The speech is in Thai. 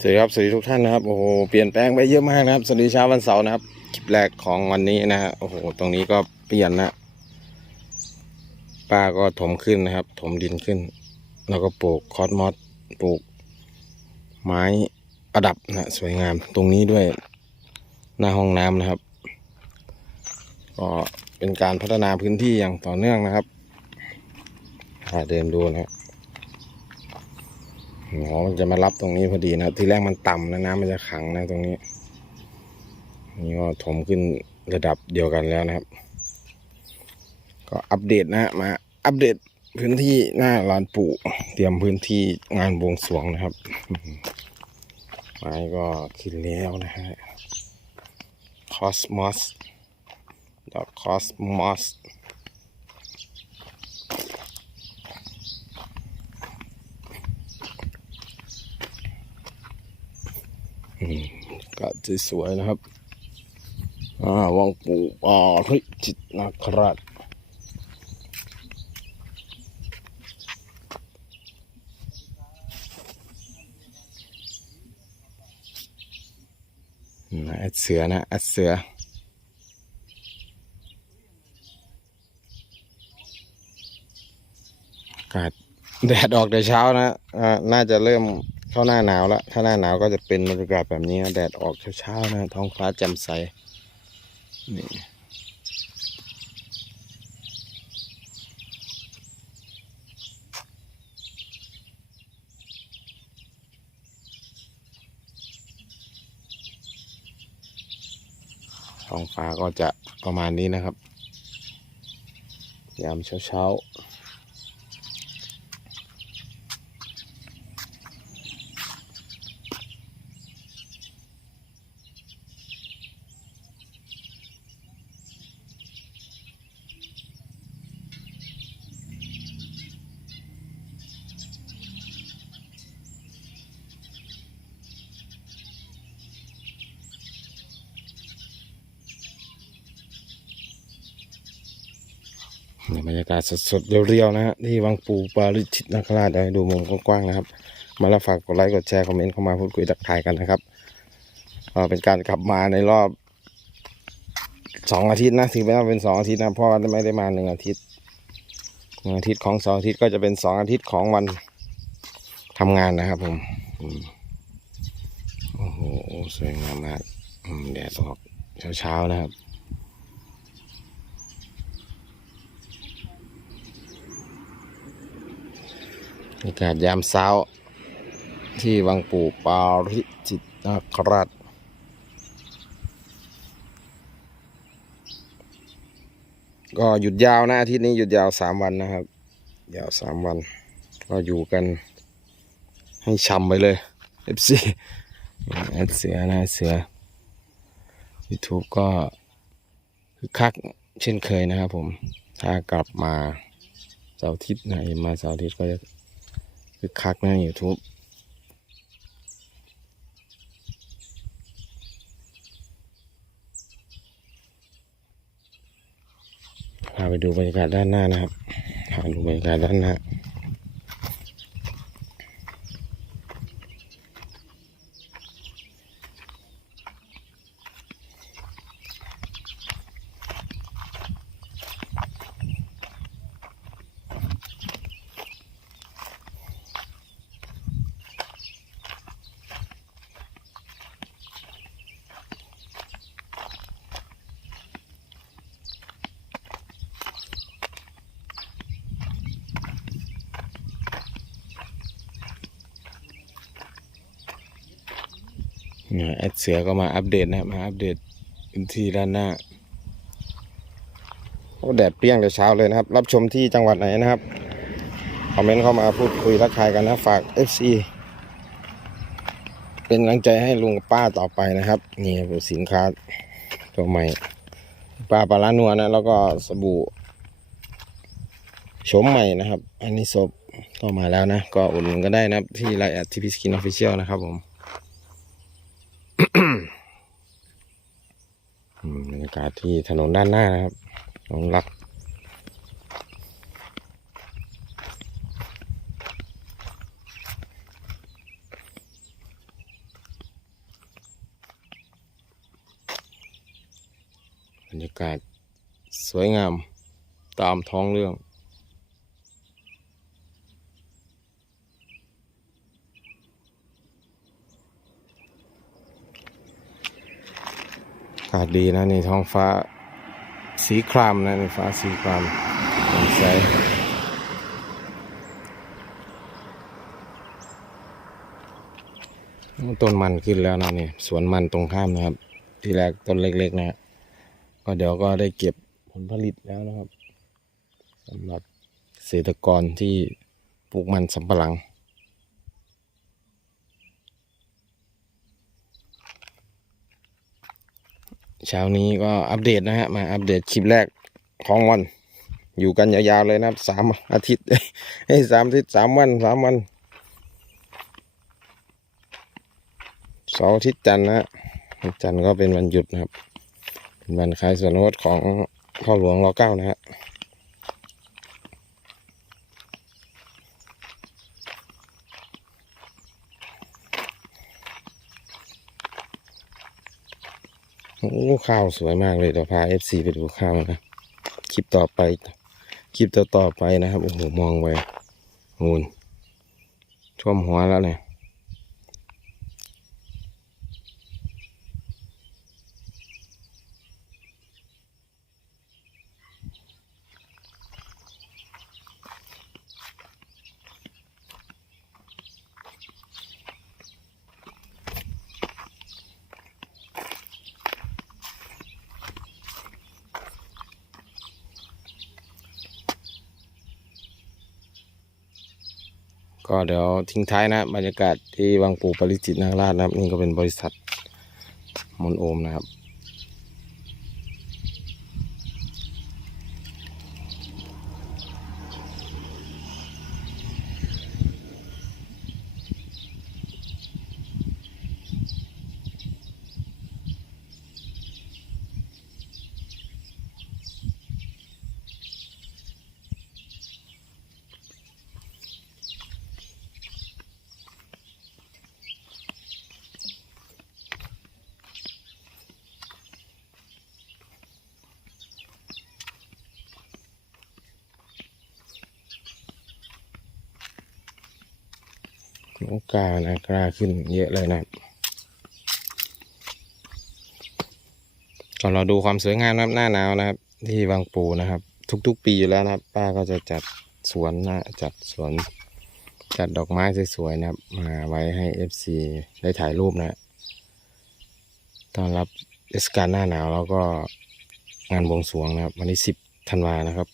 สวัสดีครับสวัสดีทุกท่านนะครับโอ้โหเปลี่ยนแปลงไปเยอะมากนะครับสวัสดีเช้าวันเสาร์นะครับคลิปแรกของวันนี้นะฮะโอ้โหตรงนี้ก็เปลี่ยนนะป้าก็ถมขึ้นนะครับ ถมดินขึ้น แล้วก็ปลูกคอสมอสปลูก ไม้ประดับนะสวยงามตรงนี้ด้วยหน้าห้องน้ำนะครับ ก็เป็นการพัฒนาพื้นที่อย่างต่อเนื่องนะครับพาเดินดูนะครับ อ๋อมันจะมารับตรงนี้พอดีนะที่แรกมันต่ำนะน้ำมันจะขังนะตรงนี้ นี่ก็ถมขึ้นระดับเดียวกันแล้วนะครับ ก็อัปเดตนะมาอัปเดตพื้นที่หน้าลานปู่เตรียมพื้นที่งานบวงสรวงนะครับ ไม้ก็ขึ้นแล้วนะฮะคอส มอสดอกคอสมอสก็จะสวยนะครับอ่าวังปู่ป่าเฮ้ยจิตนาคราชนะแอดเสือนะแอดเสืออากาศแดดออกแต่เช้านะอ่าน่าจะเริ่ม เข้าหน้าหนาวแล้ว ถ้าหน้าหนาวก็จะเป็นบรรยากาศแบบนี้แดดออกเช้าๆนะท้องฟ้าแจ่มใส นี่ท้องฟ้าก็จะประมาณนี้นะครับ ยามเช้าๆ นี่ บรรยากาศสดๆ เรียวๆ นะฮะที่วังปูปาริชิตนาคราชเดี๋ยวให้ดูมุมกว้างๆ นะครับ มาแล้วฝากกดไลค์ กดแชร์ คอมเมนต์เข้ามาพูดคุยทักทายกันนะครับก็เป็นการกลับมาในรอบสองอาทิตย์นะถือว่าเป็นสองอาทิตย์นะเพราะว่าไม่ได้มาหนึ่งอาทิตย์หนึ่งอาทิตย์ของสองอาทิตย์ก็จะเป็นสองอาทิตย์ของวันทำงานนะครับผมโอ้โหสวยงามมากแดดออกเช้าๆนะครับ บรรยากาศยามเช้า ที่วังปู่ปาริจิตนาคราชก็หยุดยาวนะอาทิตย์นี้หยุดยาวสามวันนะครับ ยาวสามวัน ก็อยู่กัน ให้ช่ำไปเลย FC แอดเสือนะเสือ YouTube ก็คือคักเช่นเคยนะครับผม ถ้ากลับมาเสาร์อาทิตย์นะเอ็มมาเสาร์อาทิตย์ก็จะ คือคักนะ YouTube พาไปดูบรรยากาศด้านหน้านะครับพาดูบรรยากาศด้านหน้า เนี่ยแอดเสือก็มาอัปเดตนะครับมาอัปเดตพื้นที่ด้านหน้าโอ้แดดเปรี้ยงแต่เช้าเลยนะครับ รับชมที่จังหวัดไหนนะครับคอมเมนต์เข้ามาพูดคุยทักทายกันนะฝาก FC เป็นกำลังใจให้ลุงกับป้าต่อไปนะครับ นี่สินค้าตัวใหม่ปลาปลาล้านัวนะ แล้วก็สบู่โฉมใหม่นะครับ อันนี้ศพก็มาแล้วนะ ก็อุ่นก็ได้นะที่ไลน์แอดทีพีสกินออฟฟิเชียลนะครับผมาศที่ถนนด้านหน้านะครับน้องรัก บรรยากาศสวยงามตามท้องเรื่องากาศดีนะนี่ท้องฟ้าสีครามนะนี่ฟ้าสีครามสดใสต้นมันขึ้นแล้วนะนี่สวนมันตรงข้ามนะครับ ที่แรกต้นเล็กๆนะก็เดี๋ยวก็ได้เก็บผลผลิตแล้วนะครับสำหรับเกษตรกรที่ปลูกมันสำปะหลัง เช้านี้ก็อัปเดตนะฮะมาอัปเดตคลิปแรกของวัน อยู่กันยาวๆเลยนะครับสามอาทิตย์เอ้สามอาทิตย์สามวันสามวันเสาร์อาทิตย์จันทร์นะจันทร์ก็เป็นวันหยุดนะครับเป็นวันคล้ายส่วนลดของพ่อหลวงรอเก้านะฮะ โอ้ข้าวสวยมากเลยเดี๋ยวพาเอฟซีไปดูข้าวนะคลิปต่อไป คลิปต่อต่อไปนะครับโอ้โหมองไปนูนท่วมหัวแล้วเนี่ย ก็เดี๋ยวทิ้งท้ายนะบรรยากาศที่วังปู่ปริจิตนาคราชนะครับ นี่ก็เป็นบริษัทมนโอมนะครับ โอกานะกล้าขึ้นเยอะเลยนะครับก็เราดูความสวยงามนะครับหน้าหนาวนะครับ ที่บางปูนะครับ ทุกๆ ปีอยู่แล้วนะครับ ป้าก็จะจัดสวนนะจัดสวน จัดดอกไม้สวยๆนะครับมาไว้ให้ FC ได้ถ่ายรูปนะต้อนรับเทศกาลหน้าหนาวแล้วก็งานบวงสรวงนะครับ วันที่10ธันวานะครับ